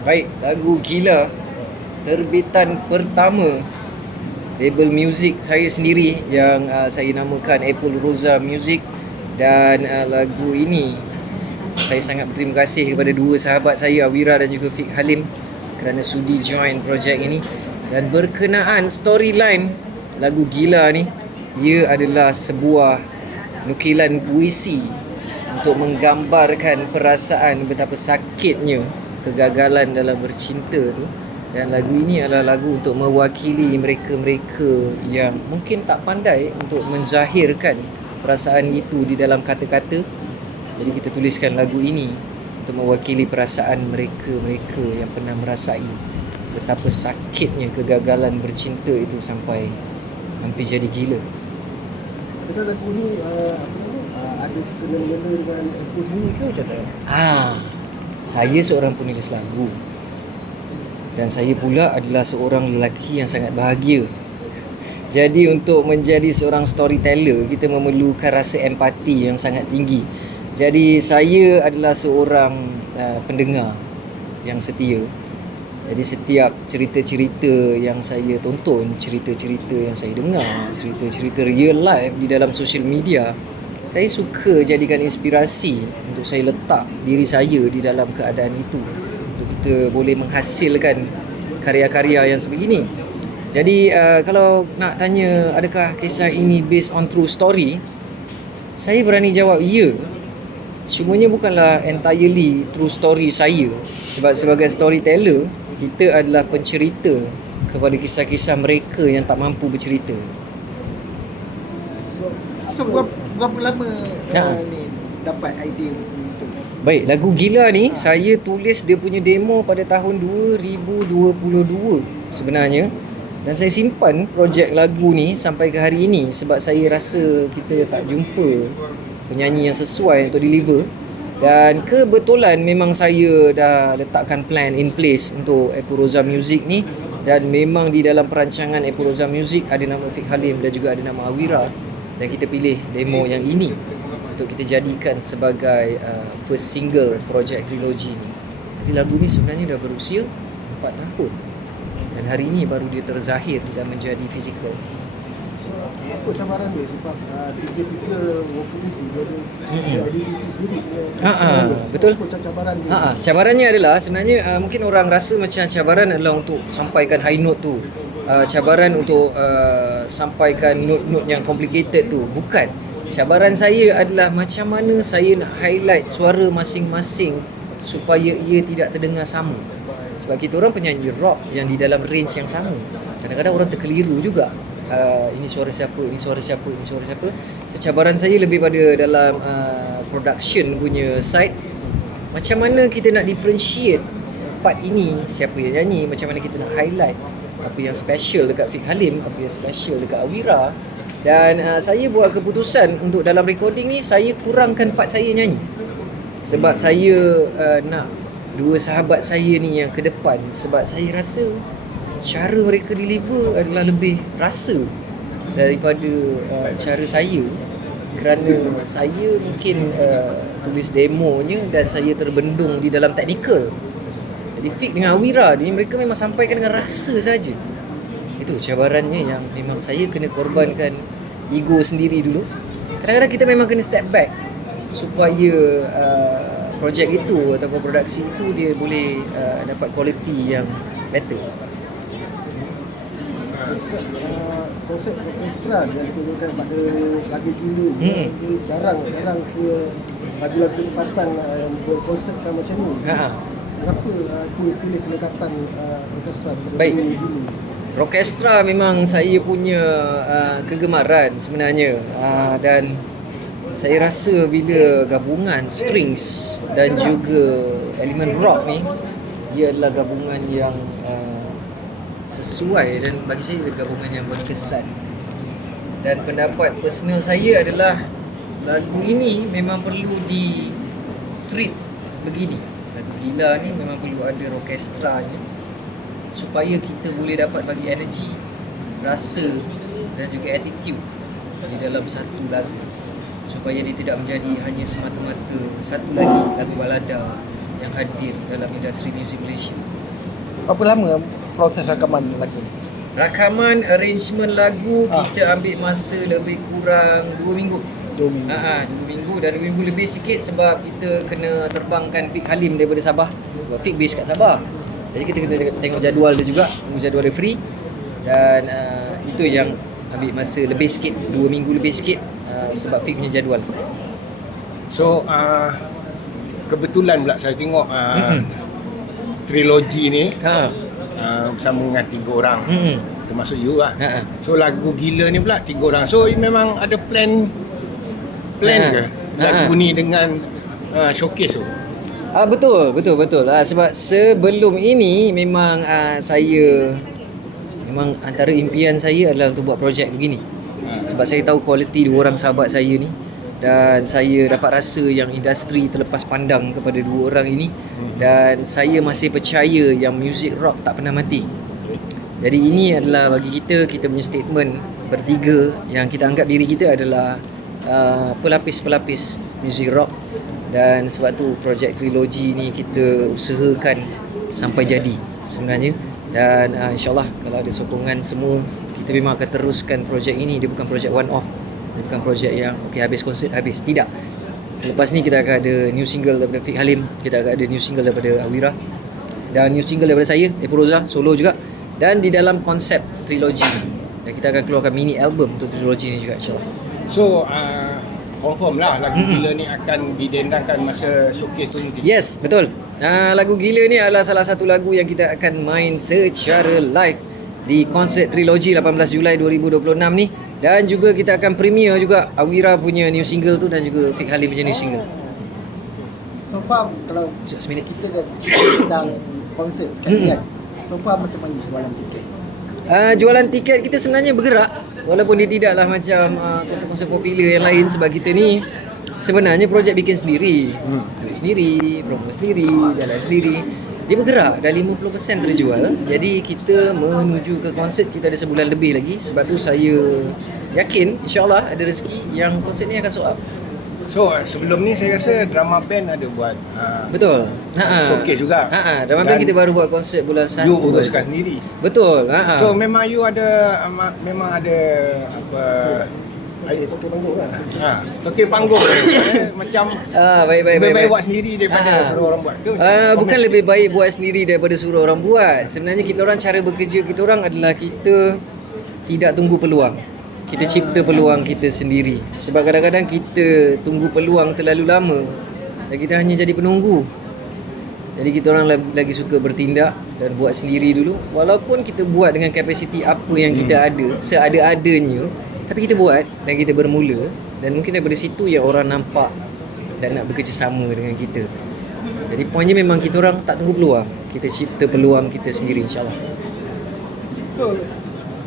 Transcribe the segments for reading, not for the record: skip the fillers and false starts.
Baik, lagu Gila terbitan pertama label muzik saya sendiri yang saya namakan Apple Rosa Music. Dan lagu ini saya sangat berterima kasih kepada dua sahabat saya, Awira dan juga Fik Halim, kerana sudi join projek ini. Dan berkenaan storyline lagu Gila ni, dia adalah sebuah nukilan puisi untuk menggambarkan perasaan betapa sakitnya kegagalan dalam bercinta tu. Dan lagu ini adalah lagu untuk mewakili mereka-mereka yang mungkin tak pandai untuk menzahirkan perasaan itu di dalam kata-kata. Jadi kita tuliskan lagu ini untuk mewakili perasaan mereka-mereka yang pernah merasai betapa sakitnya kegagalan bercinta itu sampai hampir jadi gila. Betul lagu ni ada kena-mena dengan Apple sendiri ke macam mana? Saya seorang penulis lagu. Dan saya pula adalah seorang lelaki yang sangat bahagia. Jadi untuk menjadi seorang storyteller, kita memerlukan rasa empati yang sangat tinggi. Jadi saya adalah seorang pendengar yang setia. Jadi setiap cerita-cerita yang saya tonton, cerita-cerita yang saya dengar, cerita-cerita real life di dalam social media, saya suka jadikan inspirasi untuk saya letak diri saya di dalam keadaan itu, untuk kita boleh menghasilkan karya-karya yang sebegini. Jadi kalau nak tanya adakah kisah ini based on true story, saya berani jawab ya. Cumanya bukanlah entirely true story saya. Sebab sebagai storyteller, kita adalah pencerita kepada kisah-kisah mereka yang tak mampu bercerita. So berapa lama ni dapat idea untuk? Baik, lagu Gila ni saya tulis dia punya demo pada tahun 2022 sebenarnya. Dan saya simpan projek lagu ni sampai ke hari ini sebab saya rasa kita tak jumpa penyanyi yang sesuai untuk deliver. Dan kebetulan memang saya dah letakkan plan in place untuk Apple Rosa Music ni. Dan memang di dalam perancangan Apple Rosa Music ada nama Fik Halim dan juga ada nama Awira. Dan kita pilih demo yang ini untuk kita jadikan sebagai first single projek trilogi ni. Jadi lagu ni sebenarnya dah berusia 4 tahun. Dan hari ini baru dia terzahir dan menjadi fizikal. So apa cabaran dia sebab tiga-tiga vokalis ni dia ada identiti sendiri. Betul. Apa cabaran dia? Cabarannya adalah sebenarnya mungkin orang rasa macam cabaran adalah untuk sampaikan high note tu. Cabaran untuk sampaikan note-note yang complicated tu. Bukan. Cabaran saya adalah macam mana saya nak highlight suara masing-masing supaya ia tidak terdengar sama. Sebab kita orang penyanyi rock yang di dalam range yang sama. Kadang-kadang orang terkeliru juga. Ini suara siapa, ini suara siapa, ini suara siapa. Cabaran saya lebih pada dalam production punya side. Macam mana kita nak differentiate part ini, siapa yang nyanyi, macam mana kita nak highlight apa yang special dekat Fik Halim, apa yang special dekat Awira. Dan saya buat keputusan untuk dalam recording ni saya kurangkan part saya nyanyi. Sebab saya nak dua sahabat saya ni yang ke depan. Sebab saya rasa cara mereka deliver adalah lebih rasa daripada cara saya. Kerana saya mungkin tulis demonya dan saya terbendung di dalam teknikal. Jadi Fik dengan Awira ni mereka memang sampaikan dengan rasa saja. Itu cabarannya yang memang saya kena korbankan ego sendiri dulu. Kadang-kadang kita memang kena step back supaya projek itu ataupun produksi itu dia boleh dapat kualiti yang better. Konsep orkestra yang digunakan pada lagu Gila dia jarang ke lagu-lagu tempatan yang berkonsepkan macam ni. Kenapa aku pilih pendekatan orkestra? Baik. Orkestra memang saya punya kegemaran sebenarnya. Dan saya rasa bila gabungan strings dan juga elemen rock ni, ia adalah gabungan yang sesuai dan bagi saya gabungan yang berkesan. Dan pendapat personal saya adalah lagu ini memang perlu di treat begini. Lagu Gila ni memang perlu ada orkestranya supaya kita boleh dapat bagi energi, rasa dan juga attitude di dalam satu lagu, supaya dia tidak menjadi hanya semata-mata satu lagi lagu balada yang hadir dalam industri muzik Malaysia. Berapa lama proses rakaman lagu? Rakaman arrangement lagu kita ambil masa lebih kurang 2 minggu. 2 minggu. 2 minggu dan 2 minggu lebih sikit sebab kita kena terbangkan Fik Halim daripada Sabah. Sebab Fik base kat Sabah. Jadi kita kena tengok jadual dia juga, tunggu jadual dia free. Dan itu yang ambil masa lebih sikit, 2 minggu lebih sikit sebab Fik punya jadual. So kebetulan pula saya tengok trilogi ni bersama dengan 3 orang. Termasuk you lah. So lagu Gila ni pula 3 orang. So memang ada plan ke lagu ni dengan showcase tu? Betul. Sebab sebelum ini memang memang antara impian saya adalah untuk buat projek begini. Sebab saya tahu kualiti 2 orang sahabat saya ni, dan saya dapat rasa yang industri terlepas pandang kepada 2 orang ini, dan saya masih percaya yang music rock tak pernah mati. Jadi ini adalah bagi kita punya statement bertiga yang kita anggap diri kita adalah pelapis-pelapis music rock. Dan sebab tu projek trilogi ni kita usahakan sampai jadi sebenarnya. Dan insyaAllah kalau ada sokongan semua, kita memang akan teruskan projek ini. Dia bukan projek one off, dia bukan projek yang habis konsert habis, tidak. Selepas ni kita akan ada new single daripada Fik Halim, kita akan ada new single daripada Awira, dan new single daripada saya, Epul Roza, solo juga. Dan di dalam konsep trilogi ni, dan kita akan keluarkan mini album untuk trilogi ni juga, insyaAllah. So confirm lah lagu Gila ni akan didendangkan masa showcase tu nanti? Yes, betul. Lagu Gila ni adalah salah satu lagu yang kita akan main secara live di konsert trilogi 18 Julai 2026 ni. Dan juga kita akan premiere juga Awira punya new single tu, dan juga Fik Halim punya new single. So far kalau Seminit. kita sedang konsert sekarang kan, so far macam mana jualan tiket? Jualan tiket kita sebenarnya bergerak, walaupun dia tidaklah macam konsert-konsert popular yang lain, sebab kita ni sebenarnya projek bikin sendiri, duit sendiri, promo sendiri, jalan sendiri. Dia bergerak, dah 50% terjual. Jadi kita menuju ke konsert, kita ada sebulan lebih lagi. Sebab tu saya yakin insyaAllah ada rezeki yang konsert ni akan sold out. So sebelum ni saya rasa drama band ada buat Betul. showcase juga. Drama band kita baru buat konsert bulan 1. You uruskan sendiri. Betul. So memang you ada memang ada apa tokey panggung macam baik. buat sendiri daripada suruh orang buat ke? Bukan lebih baik buat sendiri daripada suruh orang buat. Sebenarnya kita orang, cara bekerja kita orang adalah kita tidak tunggu peluang. Kita cipta peluang kita sendiri. Sebab kadang-kadang kita tunggu peluang terlalu lama dan kita hanya jadi penunggu. Jadi kita orang lagi suka bertindak dan buat sendiri dulu. Walaupun kita buat dengan kapasiti apa yang kita ada, seada-adanya, tapi kita buat dan kita bermula. Dan mungkin daripada situ yang orang nampak dan nak bekerjasama dengan kita. Jadi poinnya memang kita orang tak tunggu peluang, kita cipta peluang kita sendiri, insyaAllah. So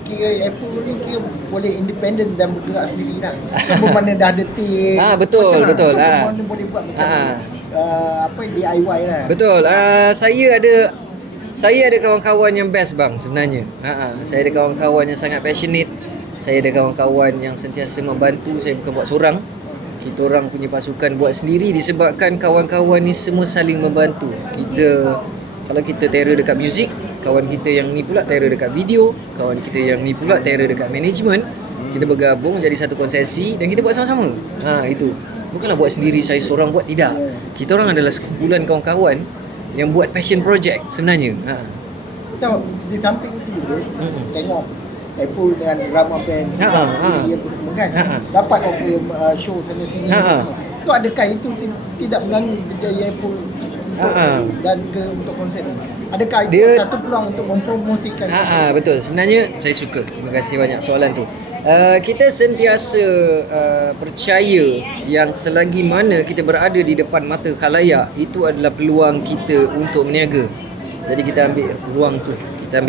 kira Apple ni kira boleh independen dan bergerak sendiri lah. Semua mana dah ada team. Betul. Semua mana boleh buat macam DIY lah. Betul. Saya ada kawan-kawan yang best bang sebenarnya. Saya ada kawan-kawan yang sangat passionate. Saya ada kawan-kawan yang sentiasa membantu. Saya bukan buat seorang. Kita orang punya pasukan buat sendiri disebabkan kawan-kawan ni semua saling membantu. Kalau kita terror dekat muzik, kawan kita yang ni pula terror dekat video, kawan kita yang ni pula terror dekat management. Kita bergabung jadi satu konsesi dan kita buat sama-sama. Itu. Bukanlah buat sendiri, saya seorang buat, tidak. Kita orang adalah sekumpulan kawan-kawan yang buat passion project sebenarnya. Tahu di samping itu juga tengok Apple dengan drama band sendiri apa semua kan, dapat offer show sana sini semua. So adakah itu tidak mengganggu kerjaya Apple dan untuk konsep ni? Adakah itu satu peluang untuk mempromosikan? Betul. Sebenarnya saya suka. Terima kasih banyak soalan tu. Kita sentiasa percaya yang selagi mana kita berada di depan mata khalayak, itu adalah peluang kita untuk berniaga. Jadi kita ambil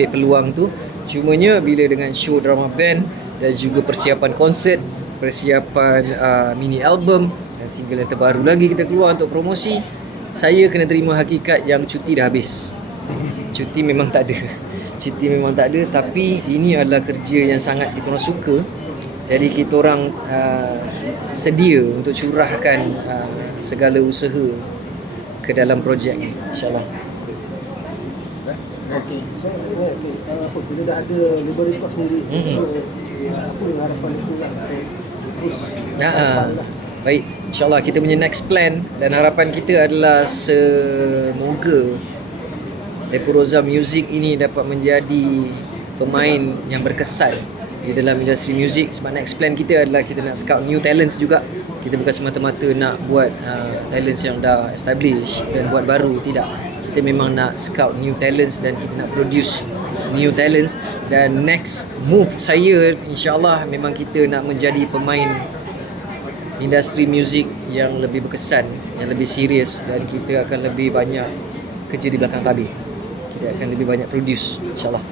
peluang tu. Cumanya bila dengan show drama band dan juga persiapan konsert, persiapan mini album dan single yang terbaru lagi kita keluar untuk promosi, saya kena terima hakikat yang cuti dah habis. Cuti memang tak ada, tapi ini adalah kerja yang sangat kita orang suka. Jadi kita orang sedia untuk curahkan segala usaha ke dalam projek ni, insyaAllah. Okey, so apa bila dah ada label record sendiri, so apa harapan itu lah terus lah. Baik, insyaAllah kita punya next plan dan harapan kita adalah semoga Epuroza Music ini dapat menjadi pemain yang berkesan di dalam industri muzik. Sebab next plan kita adalah kita nak scout new talents juga. Kita bukan semata-mata nak buat talents yang dah established dan buat baru, tidak. Kita memang nak scout new talents dan kita nak produce new talents. Dan next move saya, insyaAllah memang kita nak menjadi pemain industri muzik yang lebih berkesan, yang lebih serius, dan kita akan lebih banyak kerja di belakang tabir. Kita akan lebih banyak produce, insyaAllah.